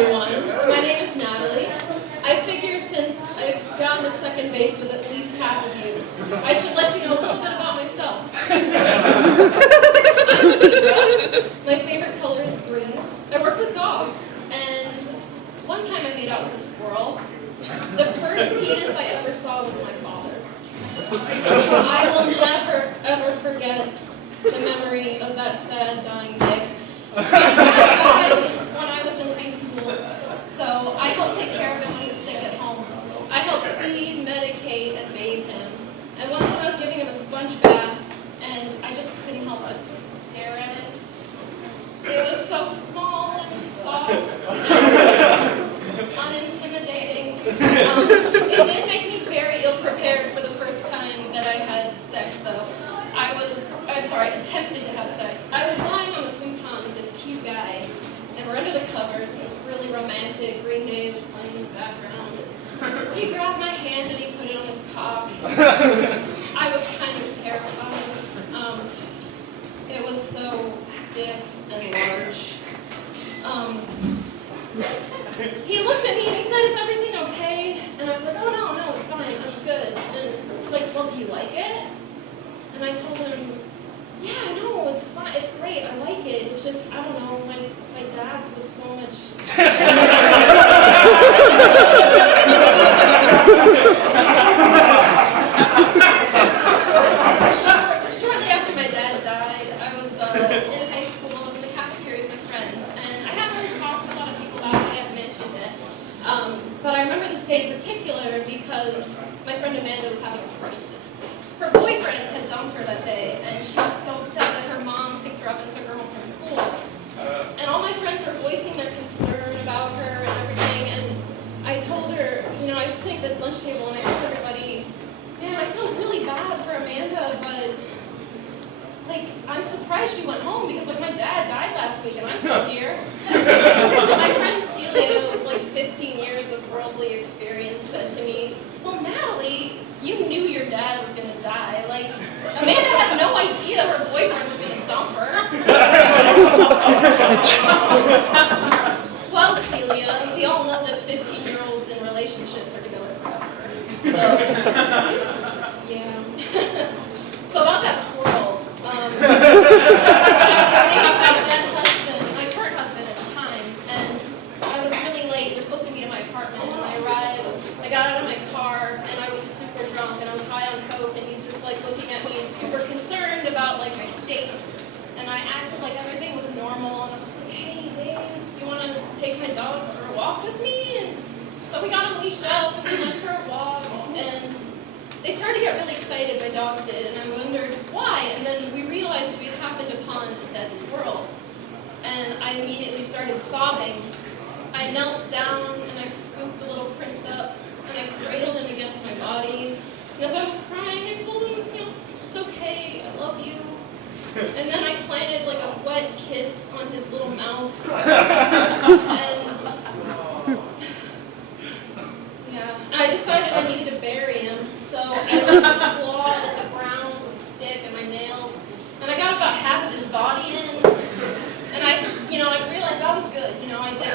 everyone. My name is Natalie. I figure since I've gotten to second base with at least half of you, I should let you know a little bit about myself. I'm Libra. My favorite color is green. I work with dogs, and one time I made out with a squirrel. The first penis I ever saw was my father's. I will never, ever forget the memory of that sad, dying dick. My dad died when I was in high school, so I helped take care of him when he was sick at home. I helped feed, medicate, and bathe him. And once when I was giving him a sponge bath, and I just couldn't help but stare at it. It was so small and soft and unintimidating. It did make me very ill-prepared for the first time that I had sex, though. Attempted to have sex. I was lying on the futon with this cute guy, and we're under the covers, and it was really romantic. Green Day was playing in the background. He grabbed my hand and he put it on his cock. I was kind of terrified. It was so stiff and large. He looked at me and he said, "Is everything okay?" And I was like, "Oh, no, it's fine. I'm good." And he's like, "Well, do you like it?" And I told him, "Yeah, no, it's fine. It's great. I like it. It's just, I don't know, my dad's was so much..." Shortly after my dad died, I was in high school. I was in the cafeteria with my friends, and I hadn't really talked to a lot of people about it. I hadn't mentioned it. But I remember this day in particular because my friend Amanda was having a crisis. Her boyfriend had dumped her that day, and she was so upset that her mom picked her up and took her home from school. And all my friends were voicing their concern about her and everything, and I told her, I was just sitting at the lunch table, and I told everybody, "Man, I feel really bad for Amanda, but, I'm surprised she went home, because, my dad died last week, and I'm still here." So my friend Celia, with, 15 years of worldly experience, said to me, "Well, Natalie, you knew your dad was going to die. Amanda had no idea her boyfriend was going to dump her." Well, Celia, we all know that 15-year-olds in relationships are together forever. So, yeah. So about that squirrel. I was dating my current husband at the time, and I was really late. We're supposed to meet at my apartment, and I arrived. I got out of my car, and I was super drunk, and I was high on coke, and he's just looking at me, super concerned about my state. And I acted like everything was normal, and I was just like, "Hey, babe, do you want to take my dogs for a walk with me?" And so we got them leashed up, and we went for a walk, and they started to get really excited, my dogs did, and I wondered why. And then we realized we had happened upon a dead squirrel, and I immediately started sobbing. I knelt down, and I scooped the little prince up, and I cradled him against my body. And as I was crying, I told him, "It's okay, I love you." And then I planted a wet kiss on his little mouth. And yeah, I decided I needed to bury him. So I clawed at the ground with a stick and my nails. And I got about half of his body in. And I realized that was good. I did